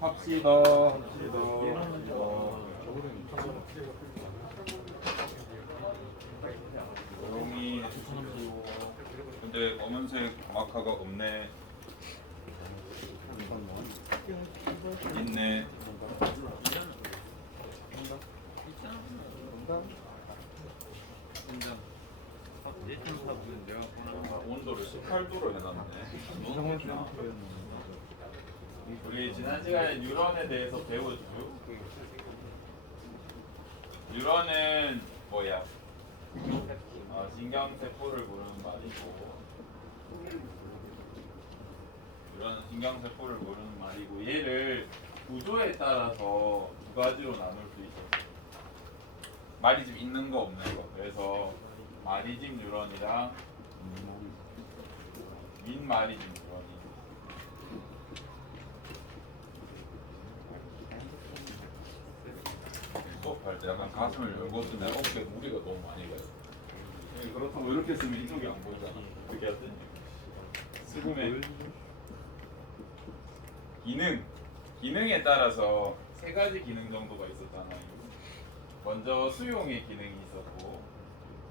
합시다. 조용히 해주시고. 근데 검은색 마카가 없네. 있네. 온도를 18도로 해놨네. 우리 지난 시간에 뉴런에 대해서 배웠죠. 뉴런은 뭐야? 신경세포를 부르는 말이고, 뉴런은 신경세포를 부르는 말이고, 얘를 구조에 따라서 두 가지로 나눌 수 있어요. 마리집 있는 거 없는 거. 그래서 마리집 뉴런이랑 민마리집 뉴런이. 수업할 때 약간 가슴을 열고 쓰면 어깨 무리가 너무 많이 가요. 그렇다고 이렇게 쓰면 이쪽이 안 보이잖아. 이렇게 하더니 스금의 기능에 따라서 세 가지 기능 정도가 있었잖아요. 먼저 수용의 기능이 있었고,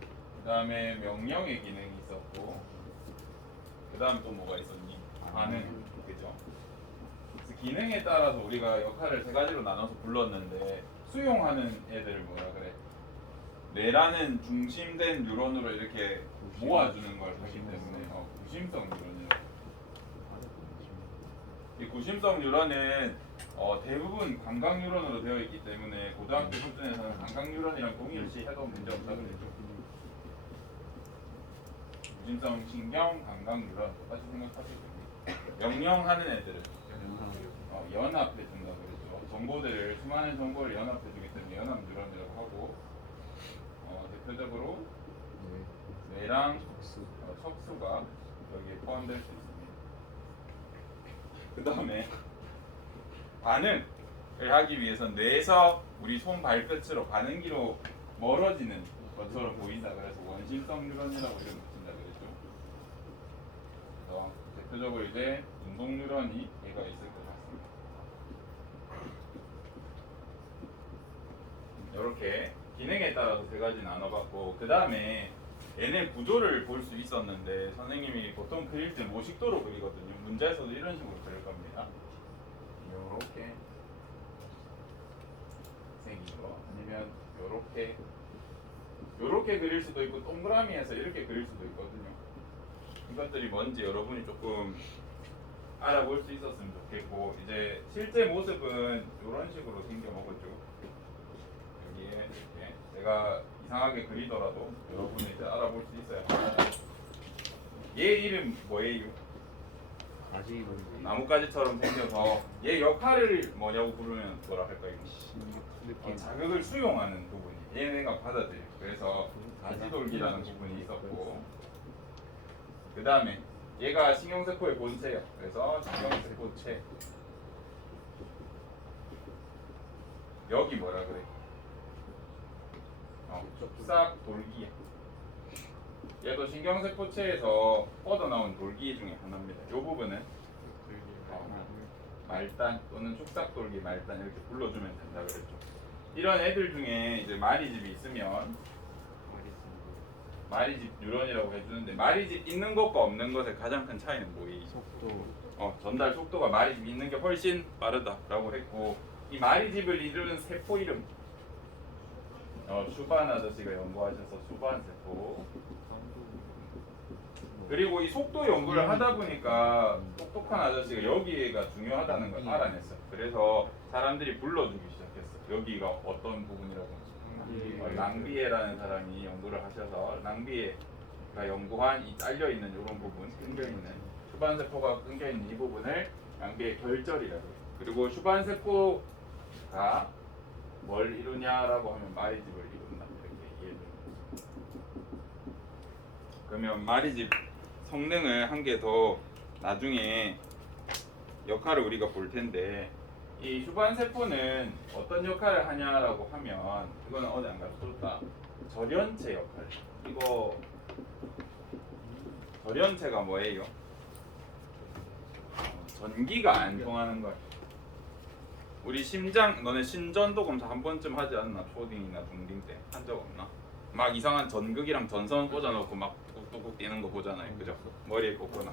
그 다음에 명령의 기능이 있었고, 그 다음 또 뭐가 있었니? 반응, 그죠? 그래서 기능에 따라서 우리가 역할을 세 가지로 나눠서 불렀는데, 수용하는 애들을 뭐라 그래? 뇌라는 중심된 뉴런으로 이렇게 모아주는 걸 하기 때문에 구심성 뉴런이라고. 이 구심성 뉴런은 대부분 감각 뉴런으로 되어 있기 때문에 고등학교 수준에서는 감각 뉴런이랑 동일시 해도 문제 없다고 그랬죠. 구심성 신경 감각 뉴런 똑같이 생각하시고, 명령하는 애들은 연합해 준다 그랬죠. 정보들을 수많은 정보를 연합해 주기 때문에 연합 뉴런이라고 하고, 대표적으로 뇌랑 척수가 여기에 포함될 수 있습니다. 그 다음에 반응을 하기 위해서 뇌에서 우리 손 발끝으로 반응기로 멀어지는 것처럼 보인다 그래서 원심성 뉴런이라고 이름 붙인다 그랬죠. 그래서 대표적으로 이제 운동 뉴런이 얘가 있을 것 같습니다. 이렇게 기능에 따라서 세 가지 나눠봤고, 그 다음에 얘네 구조를 볼 수 있었는데 선생님이 보통 그릴 때 모식도로 그리거든요. 문제에서도 이런 식으로 그릴 겁니다. 요렇게 생긴 거, 아니면 요렇게 그릴 수도 있고, 동그라미에서 이렇게 그릴 수도 있거든요. 이것들이 뭔지 여러분이 조금 알아볼 수 있었으면 좋겠고, 이제 실제 모습은 이런 식으로 생겨 먹었죠. 여기에 이렇게 제가 이상하게 그리더라도 여러분이 이제 알아볼 수 있어요. 얘 이름 뭐예요? 나뭇가지처럼 생겨서 얘 역할을 뭐냐고 부르면 뭐라 할까요? 자극을 수용하는 부분이 얘네가 받아들여요. 그래서 가지돌기라는 부분이 있었고, 그 다음에 얘가 신경세포의 본체예요. 그래서 신경세포체. 여기 뭐라 그래? 촉싹 돌기. 얘도 신경세포체에서 뻗어나온 돌기 중에 하나입니다. 이 부분은 말단 또는 촉싹돌기, 말단 이렇게 불러주면 된다 그랬죠. 이런 애들 중에 이제 마리집이 있으면 마리집 뉴런이라고 해주는데, 마리집 있는 것과 없는 것의 가장 큰 차이는 뭐예요? 속도. 전달 속도가 마리집 있는 게 훨씬 빠르다라고 했고, 이 마리집을 이루는 세포 이름, 슈반 아저씨가 연구하셔서 슈반 세포. 그리고 이 속도 연구를 하다 보니까 똑똑한 아저씨가 여기가 중요하다는 걸 알아냈어요. 그래서 사람들이 불러주기 시작했어. 여기가 어떤 부분이라고. 랑비에라는 사람이 연구를 하셔서, 랑비에가 연구한 이 잘려 있는 이런 부분, 끊겨 있는 슈반 세포가 끊겨 있는 이 부분을 랑비의 결절이라고 해요. 그리고 슈반 세포가 뭘 이루냐라고 하면 마리집을 이룬다, 이렇게 이해됩니다. 그러면 마리집 성능을 한 개 더 나중에 역할을 우리가 볼 텐데, 이 슈반 세포는 어떤 역할을 하냐라고 하면, 이거는 어디 안 가르쳐줬다. 절연체 역할. 이거 절연체가 뭐예요? 전기가 안 통하는 거예요. 우리 심장 너네 신전도 검사 한 번쯤 하지 않나? 초딩이나 중딩 때 한 적 없나? 막 이상한 전극이랑 전선 꽂아놓고 막 뚝뚝뚝 뛰는 거 보잖아요, 그죠? 머리에 꽂거나.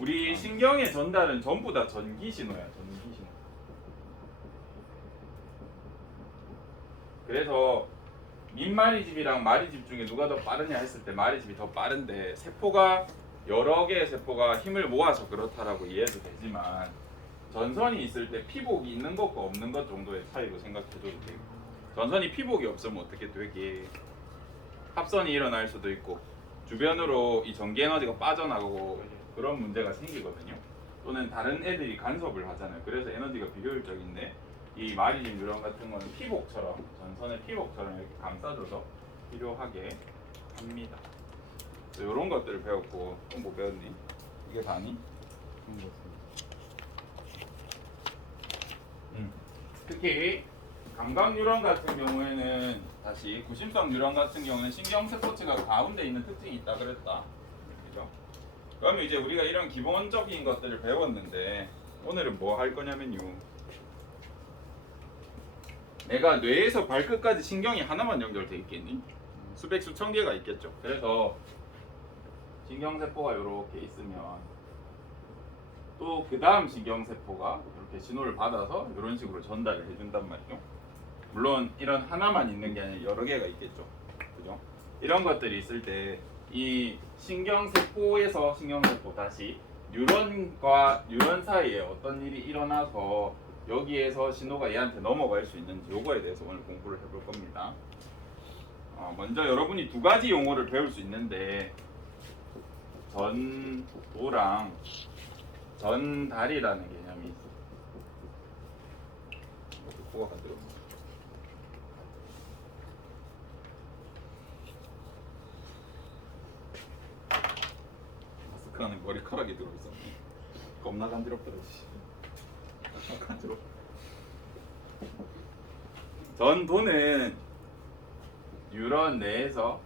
우리 신경의 전달은 전부 다 전기 신호야, 전기 신호. 그래서 민마리집이랑 마리집 중에 누가 더 빠르냐 했을 때 마리집이 더 빠른데 세포가 여러 개의 세포가 힘을 모아서 그렇다라고 이해해도 되지만 전선이 있을 때 피복이 있는 것과 없는 것 정도의 차이로 생각해줘도 돼요. 전선이 피복이 없으면 어떻게 되게 합선이 일어날 수도 있고 주변으로 이 전기 에너지가 빠져나가고 그런 문제가 생기거든요. 또는 다른 애들이 간섭을 하잖아요. 그래서 에너지가 비효율적인데 이 마리집 뉴런 같은 거는 피복처럼 전선의 피복처럼 이렇게 감싸줘서 필요하게 합니다. 이런 것들을 배웠고 또 뭐 배웠니? 이게 다니? 특히 감각 뉴런 같은 경우에는 다시 구심성 뉴런 같은 경우는 신경세포체가 가운데 있는 특징이 있다 그랬다. 그죠? 그러면 이제 우리가 이런 기본적인 것들을 배웠는데 오늘은 뭐 할 거냐면요. 내가 뇌에서 발끝까지 신경이 하나만 연결돼 있겠니? 수백 수천 개가 있겠죠. 그래서 신경세포가 이렇게 있으면 또 그 다음 신경세포가 이렇게 신호를 받아서 이런 식으로 전달을 해준단 말이죠. 물론 이런 하나만 있는 게 아니라 여러 개가 있겠죠. 그죠? 이런 것들이 있을 때 이 신경세포에서 신경세포 다시 뉴런과 뉴런 사이에 어떤 일이 일어나서 여기에서 신호가 얘한테 넘어갈 수 있는지 요거에 대해서 오늘 공부를 해볼 겁니다. 먼저 여러분이 두 가지 용어를 배울 수 있는데 전도랑 전달이라는 개념이 있어요. 코가 간지럽네. 마스크 안에 머리카락이 들어있었네. 겁나 간지럽더라. 간지럽. 전도는 뉴런 내에서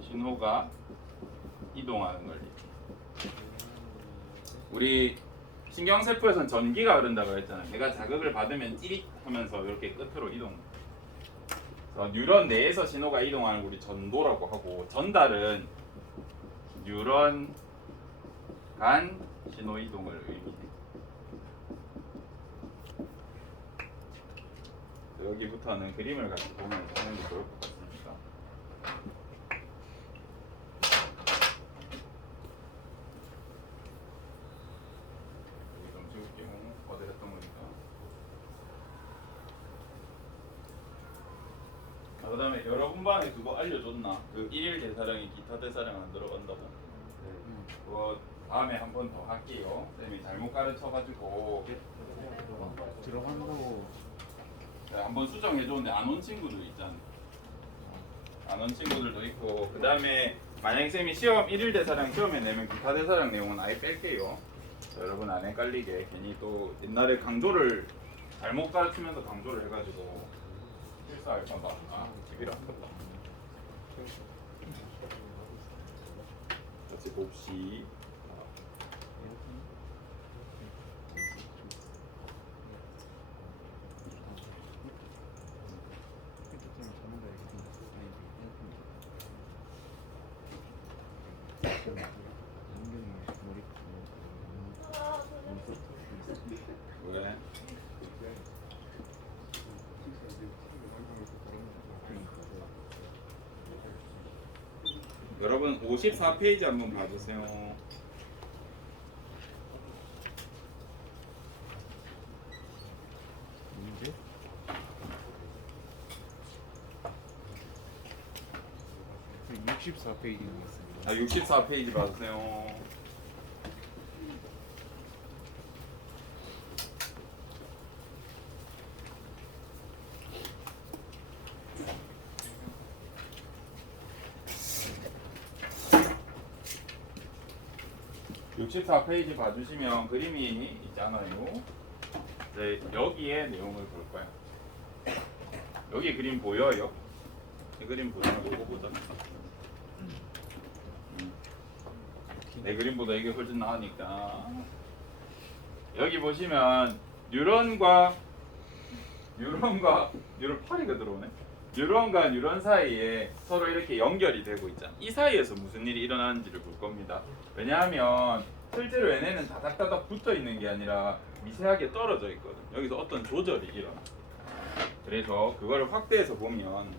신호가 이동하는 원리. 우리 신경세포에서는 전기가 흐른다고 했잖아요. 내가 자극을 받으면 찌릿 하면서 이렇게 끝으로 이동. 뉴런 내에서 신호가 이동하는 걸 우리 전도라고 하고 전달은 뉴런 간 신호 이동을 의미해. 여기부터는 그림을 같이 보면서 하는 게 좋을 것 같습니다. 여기 좀 지울게요. 어디 했던 거니까. 그 다음에 여러분 반에 그거 알려줬나? 그 1일 대사량이 기타 대사량 안 들어간다고. 그거 다음에 한 번 더 할게요. 쌤이 잘못 가르쳐가지고 들어간다고. 한번 수정해줬는데 안 온 친구들 있잖아. 안 온 친구들도 있고 그 다음에 만약에 쌤이 시험 1일 대사량 시험에 내면 기타 대사량 내용은 아예 뺄게요. 여러분 안 헷갈리게 괜히 또 옛날에 강조를 잘못 가르치면서 강조를 해가지고 실수할까봐 집이라 같이 봅시. 왜? 여러분 54페이지 한번 봐주세요. 문제? 64페이지 나왔습니다. 64페이지 봐주세요. (64) 페이지 봐주시면 그림이 있잖아요. 네, 여기에 내용을 볼 거야. 여기 그림 보여요? 이 그림 보면 이거 보자. 내 그림보다 이게 훨씬 나으니까 여기 보시면 뉴런과 뉴런 파리가 들어오네. 뉴런과 뉴런 사이에 서로 이렇게 연결이 되고 있잖아. 이 사이에서 무슨 일이 일어나는지를 볼 겁니다. 왜냐하면 실제로 얘네는 다닥다닥 붙어 있는 게 아니라 미세하게 떨어져 있거든. 여기서 어떤 조절이 일어나. 그래서 그거를 확대해서 보면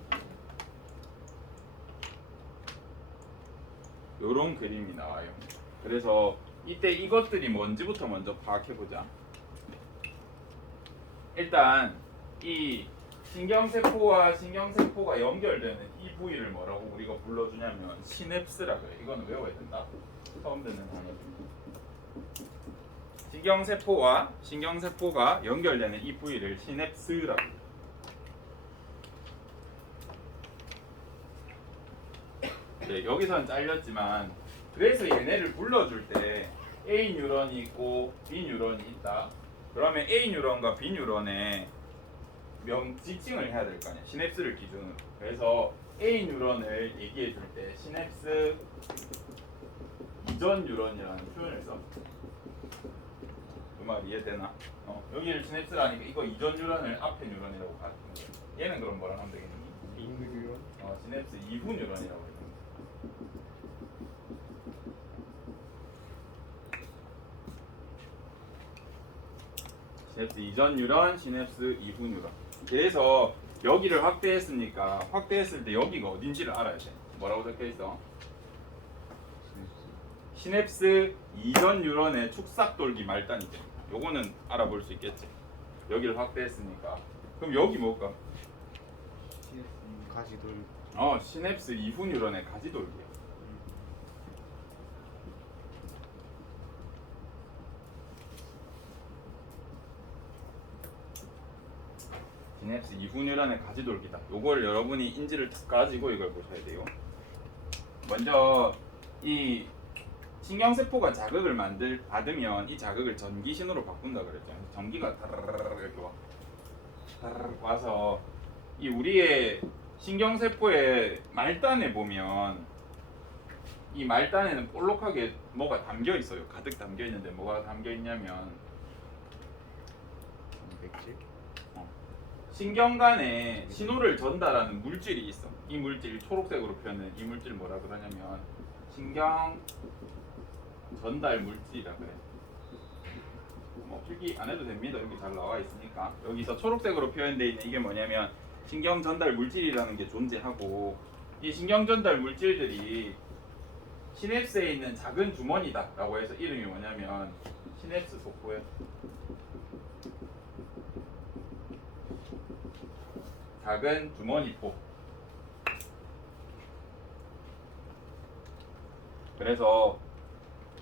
요런 그림이 나와요. 그래서 이때 이것들이 뭔지부터 먼저 파악해 보자. 일단 이 신경세포와 신경세포가 연결되는 이 부위를 뭐라고 우리가 불러주냐면 시냅스라 그래. 이거는 외워야 된다. 처음 듣는 단어입니다. 신경세포와 신경세포가 연결되는 이 부위를 시냅스라고 해요. 네, 여기서는 잘렸지만 그래서 얘네를 불러줄 때 A 뉴런이 있고 B 뉴런이 있다. 그러면 A 뉴런과 B 뉴런의 지칭을 해야 될 거 아니야. 시냅스를 기준으로. 그래서 A 뉴런을 얘기해 줄 때 시냅스 이전 뉴런이라는 표현을 써. 그 말 이해되나? 여기를 시냅스라니까 이거 이전 뉴런을 앞에 뉴런이라고 가르치는 거야. 얘는 그럼 뭐라 하면 되겠니? 이후 뉴런? 시냅스 이후 뉴런이라고 해. 시냅스 이전 뉴런, 시냅스 이후 뉴런. 그래서 여기를 확대했으니까 확대했을 때 여기가 어딘지를 알아야 돼. 뭐라고 적혀 있어? 시냅스 이전 뉴런의 축삭돌기 말단이죠. 요거는 알아볼 수 있겠지. 여기를 확대했으니까. 그럼 여기 뭘까? 가지돌. 시냅스 이후 뉴런의 가지돌기야. 시냅스 이후 뉴런의 가지돌기다. 요걸 여러분이 인지를 딱 가지고 이걸 보셔야 돼요. 먼저 이 신경세포가 자극을 받으면 이 자극을 전기 신호로 바꾼다 그랬죠. 전기가 다르르르 이렇게 와서 이 우리의 신경세포의 말단에 보면 이 말단에는 볼록하게 뭐가 담겨 있어요. 가득 담겨 있는데 뭐가 담겨 있냐면 단백질? 신경간에 신호를 전달하는 물질이 있어. 이 물질 초록색으로 표현된 이 물질 뭐라 그러냐면 신경 전달 물질이라 그래. 필기 안 해도 됩니다. 여기 잘 나와 있으니까. 여기서 초록색으로 표현되어 있는 이게 뭐냐면 신경 전달 물질이라는 게 존재하고 이 신경 전달 물질들이 시냅스에 있는 작은 주머니다라고 해서 이름이 뭐냐면 시냅스 속보에 작은 주머니포. 그래서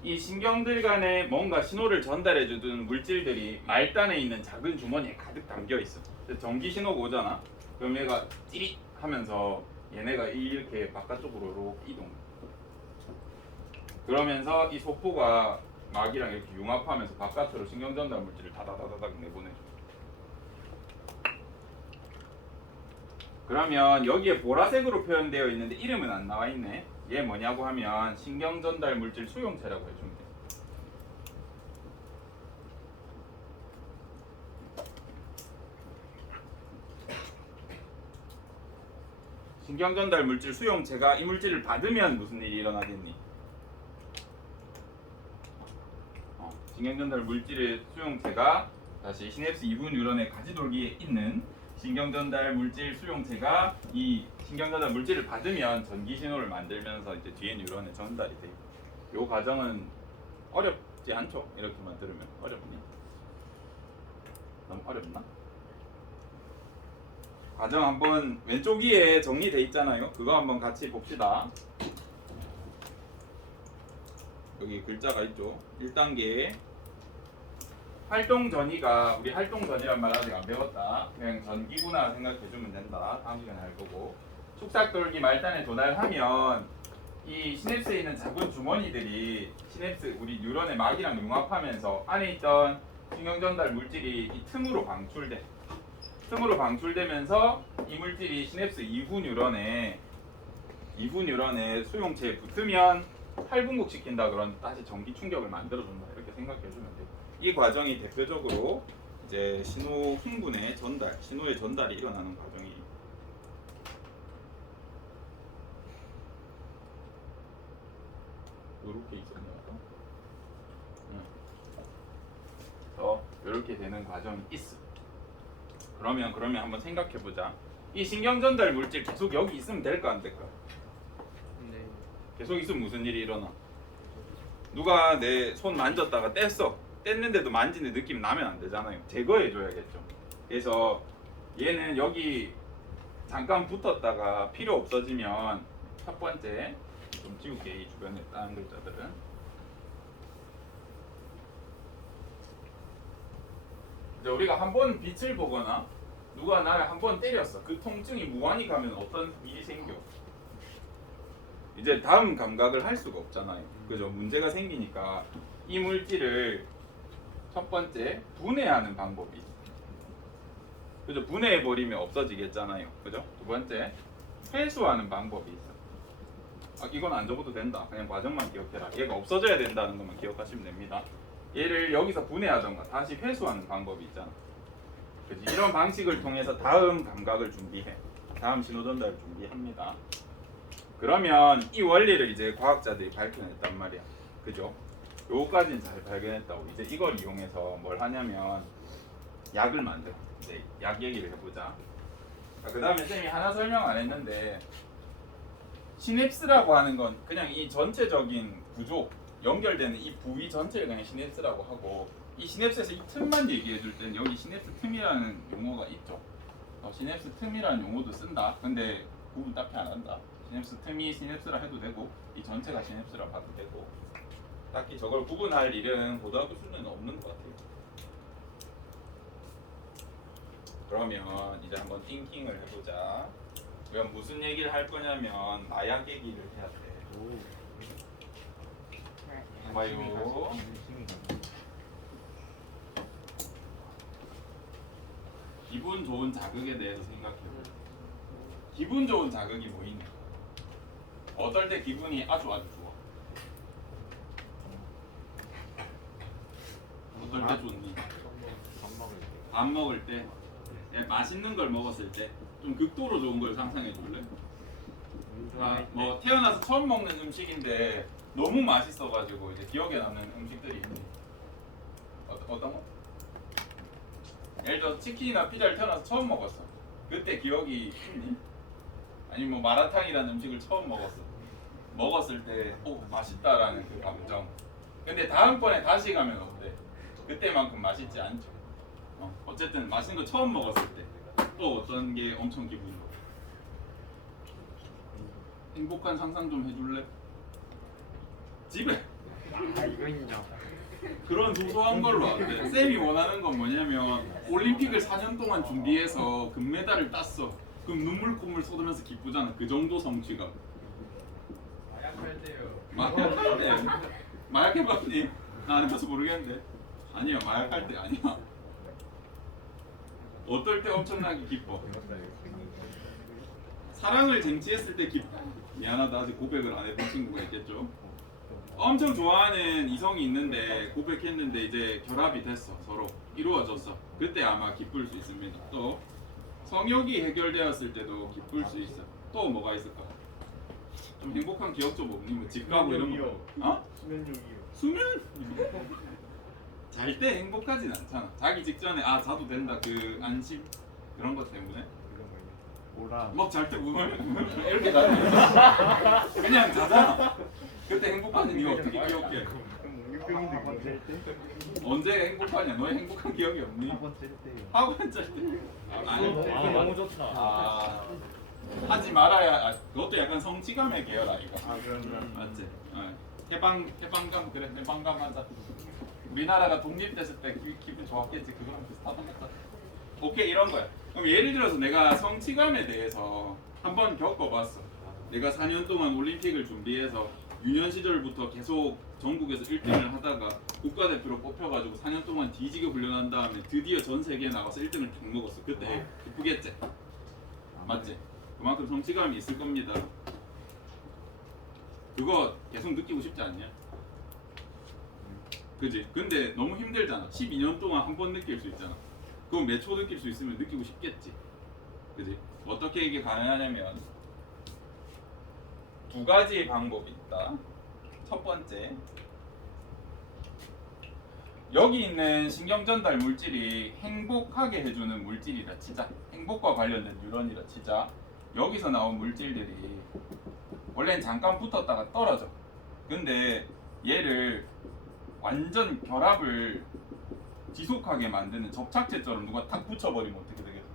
이 신경들 간에 뭔가 신호를 전달해주는 물질들이 말단에 있는 작은 주머니에 가득 담겨 있어. 전기 신호가 오잖아. 그럼 얘가 찌릿 하면서 얘네가 이렇게 바깥쪽으로 이렇게 이동. 그러면서 이 소포가 막이랑 이렇게 융합하면서 바깥으로 신경 전달 물질을 다다다닥 내보내줘. 그러면 여기에 보라색으로 표현되어 있는데 이름은 안 나와 있네. 얘 뭐냐고 하면 신경 전달 물질 수용체라고 해주면 돼. 신경 전달 물질 수용체가 이 물질을 받으면 무슨 일이 일어나겠니? 신경 전달 물질의 수용체가 다시 시냅스 이후 뉴런의 가지돌기에 있는 신경 전달 물질 수용체가 이 신경 전달 물질을 받으면 전기 신호를 만들면서 이제 뒤에 뉴런에 전달이 돼. 요 과정은 어렵지 않죠? 이렇게만 들으면 어렵니? 너무 어렵나? 과정 한번 왼쪽 위에 정리돼 있잖아요. 그거 한번 같이 봅시다. 여기 글자가 있죠. 1단계 활동 전이가 우리 활동 전이란 말 아직 안 배웠다. 그냥 전기구나 생각해주면 된다. 다음 시간에 할 거고. 축삭돌기 말단에 도달하면 이 시냅스에 있는 작은 주머니들이 시냅스 우리 뉴런의 막이랑 융합하면서 안에 있던 신경전달 물질이 이 틈으로 방출돼. 틈으로 방출되면서 이 물질이 시냅스 이후 뉴런의 수용체에 붙으면 탈분국 시킨다. 그런 다시 전기 충격을 만들어준다. 이렇게 생각해주면 돼. 이 과정이 대표적으로 이제 신호 흥분의 전달, 신호의 전달이 일어나는 과정이에요. 이렇게 있었나요? 이렇게 되는 과정이 있어. 그러면 한번 생각해 보자. 이 신경 전달 물질 계속 여기 있으면 될까 안 될까? 네. 계속 있으면 무슨 일이 일어나? 누가 내 손 만졌다가 뗐어. 뗐는데도 만지는 느낌 나면 안 되잖아요. 제거해 줘야겠죠. 그래서 얘는 여기 잠깐 붙었다가 필요 없어지면 첫 번째 좀 지울게, 이 주변에 다른 글자들은. 이제 우리가 한번 빛을 보거나 누가 나를 한번 때렸어. 그 통증이 무한히 가면 어떤 일이 생겨? 이제 다음 감각을 할 수가 없잖아요. 그죠? 문제가 생기니까 이 물질을 첫 번째 분해하는 방법이 있어. 그죠? 분해해 버리면 없어지겠잖아요. 그죠? 두 번째 회수하는 방법이 있어. 이건 안 적어도 된다. 그냥 과정만 기억해라. 얘가 없어져야 된다는 것만 기억하시면 됩니다. 얘를 여기서 분해하던가 다시 회수하는 방법이 있잖아. 그치? 이런 방식을 통해서 다음 감각을 준비해. 다음 신호 전달을 준비합니다. 그러면 이 원리를 이제 과학자들이 발견했단 말이야. 그죠? 요거까지는 잘 발견했다고. 이제 이걸 이용해서 뭘 하냐면 약을 만들어. 이제 약 얘기를 해보자. 그 다음에 쌤이 하나 설명 안 했는데 시냅스라고 하는 건 그냥 이 전체적인 구조, 연결되는 이 부위 전체를 그냥 시냅스라고 하고, 이 시냅스에서 이 틈만 얘기해 줄 때는 여기 시냅스 틈이라는 용어가 있죠. 시냅스 틈이라는 용어도 쓴다. 근데 구분 딱히 안 한다. 시냅스 틈이 시냅스라 해도 되고 이 전체가 시냅스라 봐도 되고, 딱히 저걸 구분할 일은 고등학교 수준에는 없는 것 같아요. 그러면 이제 한번 띵킹을 해보자. 우리가 무슨 얘기를 할 거냐면 마약 얘기를 해야 돼. 봐요. 기분 좋은 자극에 대해서 생각해보자. 기분 좋은 자극이 뭐 있냐? 어떨 때 기분이 아주 좋아? 어떨 때 좋니? 밥 먹을 때? 맛있는 걸 먹었을 때? 좀 극도로 좋은 걸 상상해 줄래? 뭐 태어나서 처음 먹는 음식인데 너무 맛있어가지고 이제 기억에 남는 음식들이 있니? 어떤 거? 예를 들어 치킨이나 피자를 태어나서 처음 먹었어. 그때 기억이 있니? 아니면 뭐 마라탕이라는 음식을 처음 먹었어. 먹었을 때 맛있다라는 그 감정. 근데 다음번에 다시 가면 어때? 그때만큼 맛있지 않죠. 어쨌든 맛있는 거 처음 먹었을 때 또 어떤 게 엄청 기분이 좋아? 행복한 상상 좀 해줄래? 집에 이거 인정. 그런 소소한 걸로 안 돼. 쌤이 원하는 건 뭐냐면 올림픽을 4년 동안 준비해서 금메달을 땄어. 그럼 눈물 콧물 쏟으면서 기쁘잖아. 그 정도 성취감. 마약할 때요. 마약할 때 마약해봤니? 나 안 해봐서 모르겠는데. 아니야, 마약할 때 아니야. 어떨 때 엄청나게 기뻐? 사랑을 쟁취했을 때 기뻐. 미안하다, 아직 고백을 안 해본 친구가 있겠죠? 엄청 좋아하는 이성이 있는데 고백했는데 이제 결합이 됐어. 서로 이루어졌어. 그때 아마 기쁠 수 있습니다. 또 성욕이 해결되었을 때도 기쁠 수 있어. 또 뭐가 있을까? 좀 행복한 기억 좀 없니? 뭐 집 가고 이런 거. 수면욕이요. 수면? 잘 때 행복하진 않잖아. 자기 직전에 자도 된다 그 안심 그런 것 때문에 뭐라. 막 잘 때 이렇게 자잖아. 그냥 자잖아. 그때 행복하니 네가 어떻게 기억해? 언제 행복하냐? 너의 행복한 기억이 없니? 학원 때 때요. 학원 짤 때. 아니. 너무 좋다. 하지 말아야. 그것도 약간 성취감의 계열 아이가. 그럼. 맞지? 해방감 그래. 해방감 하자. 우리나라가 독립됐을 때 기분 좋았겠지. 그거랑 비슷하던 것 같아. 오케이, 이런 거야. 그럼 예를 들어서 내가 성취감에 대해서 한번 겪어봤어. 내가 4년 동안 올림픽을 준비해서 유년 시절부터 계속 전국에서 1등을 하다가 국가대표로 뽑혀가지고 4년 동안 뒤지게 훈련한 다음에 드디어 전 세계에 나가서 1등을 딱 먹었어. 그때 기쁘겠지? 맞지? 그만큼 성취감이 있을 겁니다. 그거 계속 느끼고 싶지 않냐? 그지? 근데 너무 힘들잖아. 12년 동안 한 번 느낄 수 있잖아. 그럼 몇 초 느낄 수 있으면 느끼고 싶겠지. 그지? 어떻게 이게 가능하냐면 두 가지 방법이 있다. 첫 번째, 여기 있는 신경 전달 물질이 행복하게 해주는 물질이라 치자. 행복과 관련된 뉴런이라 치자. 여기서 나온 물질들이 원래는 잠깐 붙었다가 떨어져. 근데 얘를 완전 결합을 지속하게 만드는 접착제처럼 누가 탁 붙여버리면 어떻게 되겠어?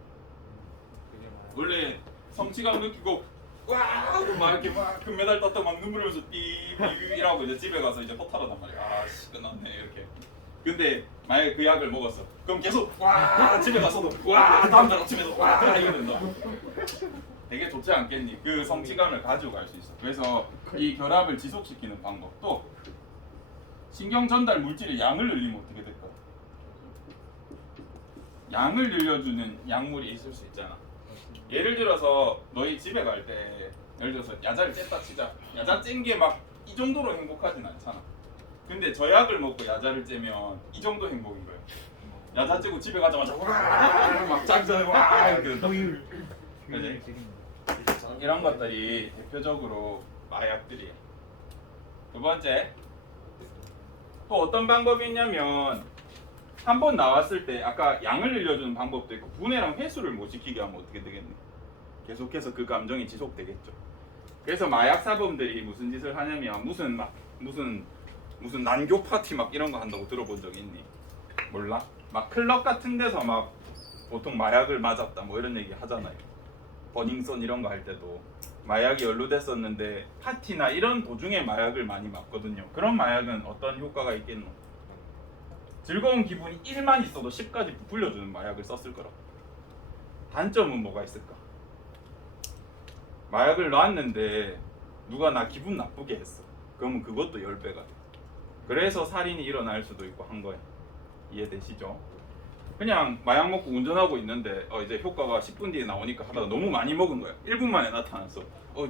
원래 성취감 느끼고 와막 이렇게 막 금메달 땄다 막 눈물 흘면서 삐삐이라고 이제 집에 가서 이제 허탈하단 말이야. 아씨 끝났네 이렇게. 근데 만약에 그 약을 먹었어. 그럼 계속 와 집에 가서도 와 다음날 아침에도 와 이거 된다. 되게 좋지 않겠니? 그 성취감을 가지고 갈 수 있어. 그래서 이 결합을 지속시키는 방법 또 신경 전달 물질의 양을 늘리면 어떻게 될까? 양을 늘려주는 약물이 있을 수 있잖아. 예를 들어서 너희 집에 갈 때 예를 들어서 야자를 쬐다 치자. 야자 찐 게 막 이 정도로 행복하진 않잖아. 근데 저 약을 먹고 야자를 째면 이 정도 행복인 거예요. 야자 째고 집에 가자마자 와막 짱짱 와 이렇게 그지? 이런 것들이 대표적으로 마약들이에요. 두 번째, 또 어떤 방법이 있냐면 한 번 나왔을 때 아까 양을 늘려주는 방법도 있고 분해랑 회수를 못 시키게 하면 어떻게 되겠니? 계속해서 그 감정이 지속되겠죠. 그래서 마약 사범들이 무슨 짓을 하냐면 무슨 난교 파티 막 이런 거 한다고 들어본 적 있니? 몰라? 막 클럽 같은 데서 막 보통 마약을 맞았다 뭐 이런 얘기 하잖아요. 버닝썬 이런 거 할 때도 마약이 연루됐었는데 파티나 이런 도중에 마약을 많이 맞거든요. 그런 마약은 어떤 효과가 있겠노? 즐거운 기분이 1만 있어도 10까지 부풀려주는 마약을 썼을 거라고. 단점은 뭐가 있을까? 마약을 놨는데 누가 나 기분 나쁘게 했어. 그러면 그것도 10배가 돼. 그래서 살인이 일어날 수도 있고 한 거예요. 이해되시죠? 그냥 마약 먹고 운전하고 있는데 이제 효과가 10분 뒤에 나오니까 하다가 너무 많이 먹은 거야. 1분 만에 나타났어.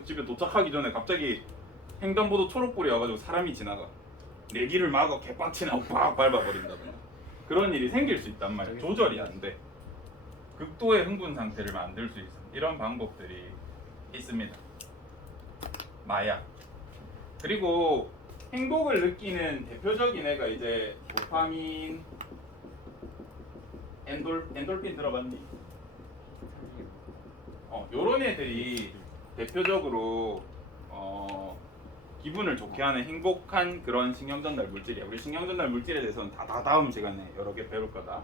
집에 도착하기 전에 갑자기 횡단보도 초록불이 와가지고 사람이 지나가. 내 길을 막아 개빡치나 팍 밟아버린다든가 그런 일이 생길 수 있단 말이야. 조절이 안 돼. 극도의 흥분 상태를 만들 수 있어. 이런 방법들이 있습니다. 마약. 그리고 행복을 느끼는 대표적인 애가 이제 도파민, 엔돌핀 들어봤니? 요런 애들이 대표적으로 기분을 좋게 하는 행복한 그런 신경전달 물질이야. 우리 신경전달 물질에 대해서는 다음 시간에 여러 개 배울 거다.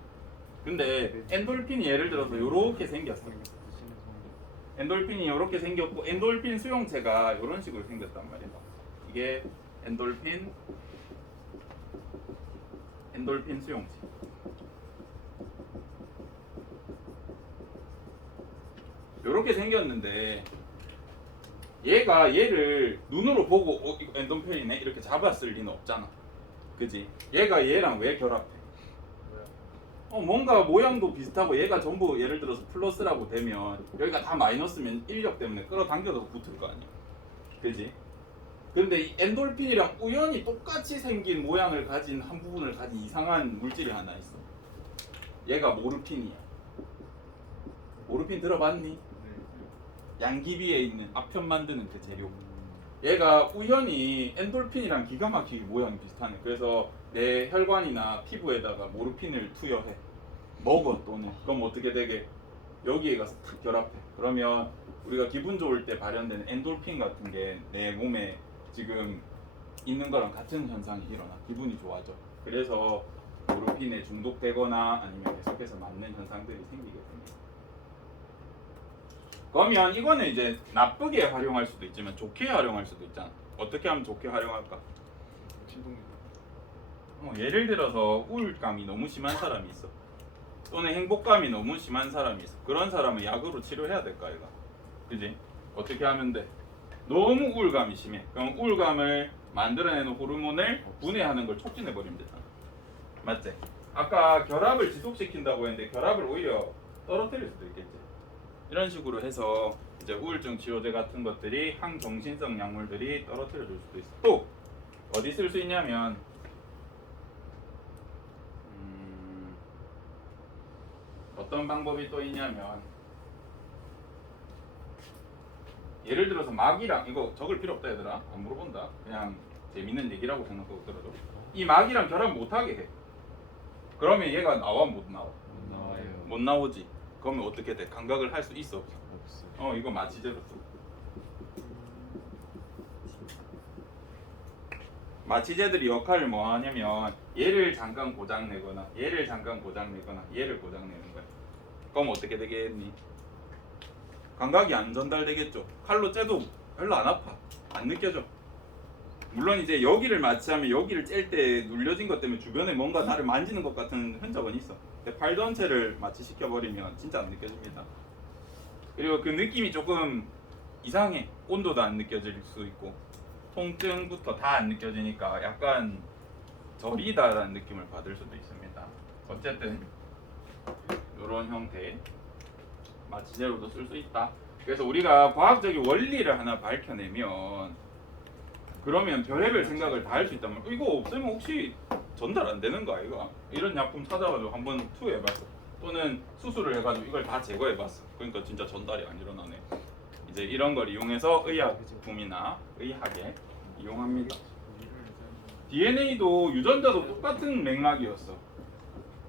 근데 엔돌핀이 예를 들어서 요렇게 생겼어. 엔돌핀이 요렇게 생겼고 엔돌핀 수용체가 요런 식으로 생겼단 말이야. 이게 엔돌핀 수용체. 요렇게 생겼는데 얘가 얘를 눈으로 보고 이거 엔돌핀이네 이렇게 잡았을 리는 없잖아. 그지? 얘가 얘랑 왜 결합해? 뭔가 모양도 비슷하고 얘가 전부 예를 들어서 플러스라고 되면 여기가 다 마이너스면 인력 때문에 끌어당겨서 붙을 거 아니야. 그지? 근데 이 엔돌핀이랑 우연히 똑같이 생긴 모양을 가진 한 부분을 가진 이상한 물질이 하나 있어. 얘가 모르핀이야. 모르핀 들어봤니? 양귀비에 있는 아편 만드는 그 재료. 얘가 우연히 엔돌핀이랑 기가 막히게 모양이 비슷하네. 그래서 내 혈관이나 피부에다가 모르핀을 투여해. 먹어 또는. 그럼 어떻게 되게 여기에 가서 탁 결합해. 그러면 우리가 기분 좋을 때 발현되는 엔돌핀 같은 게 내 몸에 지금 있는 거랑 같은 현상이 일어나. 기분이 좋아져. 그래서 모르핀에 중독되거나 아니면 계속해서 맞는 현상들이 생기게 됩니다. 그러면 이거는 이제 나쁘게 활용할 수도 있지만 좋게 활용할 수도 있잖아. 어떻게 하면 좋게 활용할까? 예를 들어서 우울감이 너무 심한 사람이 있어. 또는 행복감이 너무 심한 사람이 있어. 그런 사람은 약으로 치료해야 될까 이거? 그지? 어떻게 하면 돼? 너무 우울감이 심해. 그럼 우울감을 만들어내는 호르몬을 분해하는 걸 촉진해버리면 되잖아. 맞지? 아까 결합을 지속시킨다고 했는데 결합을 오히려 떨어뜨릴 수도 있겠지. 이런 식으로 해서 이제 우울증 치료제 같은 것들이 항정신성 약물들이 떨어뜨려 줄 수도 있어. 또 어디 쓸 수 있냐면 어떤 방법이 또 있냐면 예를 들어서 막이랑 이거 적을 필요 없다 얘들아. 안 물어본다. 그냥 재밌는 얘기라고 생각하고 들어줘. 이 막이랑 결합 못하게 해. 그러면 얘가 나와 못 나와? 못 나와요. 못 나오지. 그러면 어떻게 돼? 감각을 할 수 있어 없어? 없어. 이거 마취제로 써. 마취제들이 역할을 뭐 하냐면 얘를 잠깐 고장 내거나 얘를 잠깐 고장 내거나 얘를 고장 내는 거야. 그럼 어떻게 되겠니? 감각이 안 전달되겠죠. 칼로 째도 별로 안 아파. 안 느껴져. 물론 이제 여기를 마취하면 여기를 찔 때 눌려진 것 때문에 주변에 뭔가 나를 만지는 것 같은 흔적은 있어. 근데 팔 전체를 마취시켜 버리면 진짜 안 느껴집니다. 그리고 그 느낌이 조금 이상해. 온도도 안 느껴질 수 있고 통증부터 다 안 느껴지니까 약간 저리다라는 느낌을 받을 수도 있습니다. 어쨌든 이런 형태 마취제로도 쓸 수 있다. 그래서 우리가 과학적인 원리를 하나 밝혀내면 그러면 별의별 생각을 다 할 수 있단 말이야. 이거 없으면 혹시 전달 안 되는 거 아이가? 이런 약품 찾아가지고 한번 투여해봤어. 또는 수술을 해가지고 이걸 다 제거해봤어. 그러니까 진짜 전달이 안 일어나네. 이제 이런 걸 이용해서 의약품이나 의학에 이용합니다. DNA도 유전자도 똑같은 맥락이었어.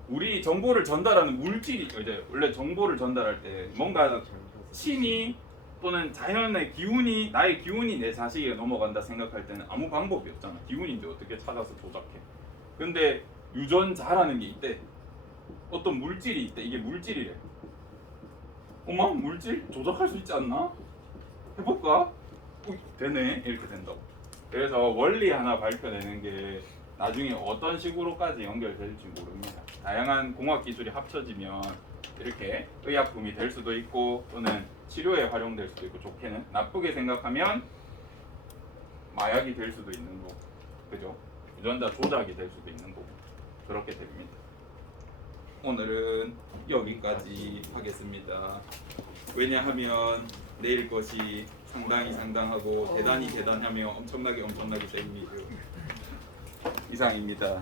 우리 정보를 전달하는 물질이 이제 원래 정보를 전달할 때 뭔가 신이 또는 자연의 기운이 나의 기운이 내 자식에게 넘어간다 생각할 때는 아무 방법이 없잖아. 기운인데 어떻게 찾아서 조작해? 근데 유전자라는 게 있대. 어떤 물질이 있대. 이게 물질이래. 어머 물질 조작할 수 있지 않나? 해볼까? 되네. 이렇게 된다고. 그래서 원리 하나 밝혀내는 게 나중에 어떤 식으로까지 연결될지 모릅니다. 다양한 공학 기술이 합쳐지면 이렇게 의약품이 될 수도 있고 또는 치료에 활용될 수도 있고 좋게는 나쁘게 생각하면 마약이 될 수도 있는 거고 그죠? 유전자 조작이 될 수도 있는 거고 그렇게 됩니다. 오늘은 여기까지 하겠습니다. 왜냐하면 내일 것이 상당하고 대단히 대단하며 엄청나게 셉니다. 이상입니다.